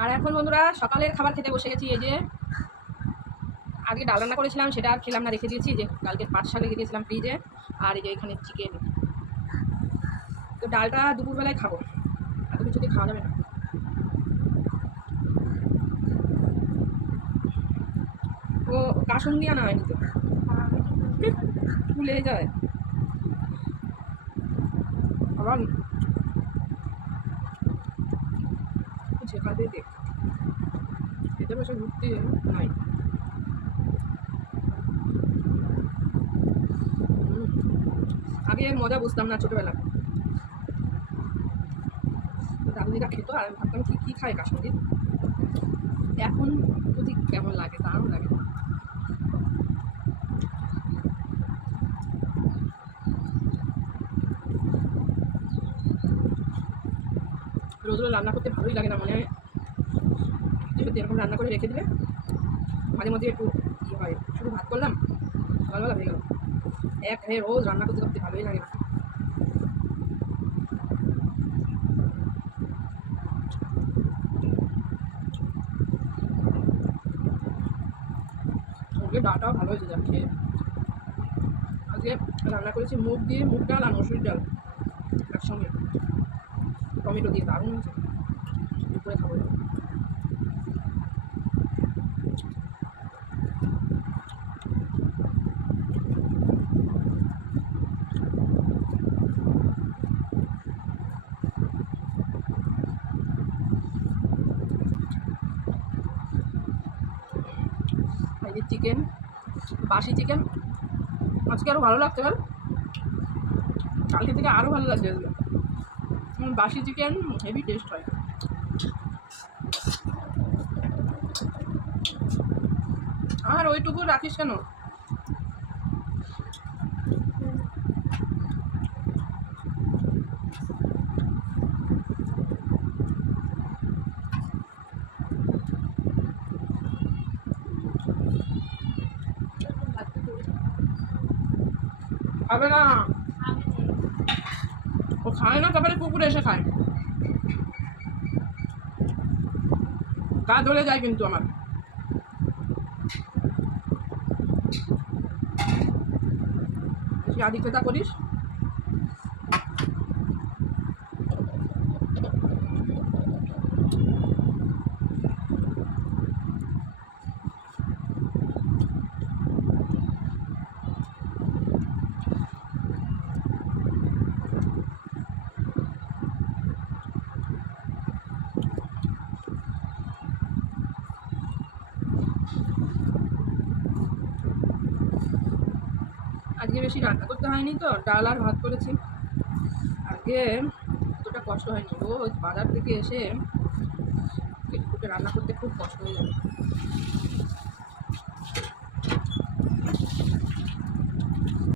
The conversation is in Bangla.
আর এখন বন্ধুরা সকালের খাবার খেতে বসে গেছি। এই যে আজকে ডাল রান্না করেছিলাম, সেটা আর খেলাম না, রেখে দিয়েছি। যে কালকে পাঁচ শাক রেখে দিয়েছিলাম ফ্রিজে। আর এই যে এখানে চিকেন। তো ডালটা দুপুরবেলায় খাবো, এত কিছুতে খাওয়া যাবে না। ও কাসুন দিয়ে না হয়নি তো, ফুলে যায় আবার শেখাতে দেখ খেতে বসে ঘুরতে নাই। আগে মজা বুঝতাম না ছোটোবেলা, দাদুদিরা খেতো আর আমি ভাবতাম কী কী খায় কাশ্মীরি। এখন বুঝি কেমন লাগে, দারুণ লাগে। রোজ রোজ রান্না করতে ভালোই লাগে না, মনে হয় যেহেতু এরকম রান্না করে রেখে দিলে মাঝে মধ্যে একটু কী হয়, শুধু ভাত করলাম সকালবেলা হয়ে গেল। এক হয়ে রোজ রান্না করতে করতে ভালোই লাগে না। ওকে ডালটাও ভালো হয়েছে যা খেয়ে। আজকে রান্না করেছি মুগ দিয়ে, মুগ ডাল আর মসুর ডাল একসঙ্গে টমেটো দিয়ে, দারুণ হয়েছে। দুপুরে খাবো। এই যে চিকেন, বাসি চিকেন, আজকে আরও ভালো লাগছে। বল কালকে থেকে আরও ভালো লাগছে আজকে। বাসি চিকেন হেভি টেস্ট হয়। আর ওইটুকু রাখিস কেন? খাবে না, ও খায় না, তারপরে কুকুরে এসে খায়। গা জ্বলে যায় কিন্তু আমার। আদিত্যতা করিস। আজকে বেশি রান্না করতে হয়নি তো, ডাল আর ভাত করেছি। আজকে এতটা কষ্ট হয়নি। রোজ বাজার থেকে এসে কেটে কুটে রান্না করতে খুব কষ্ট হয়ে যাবে।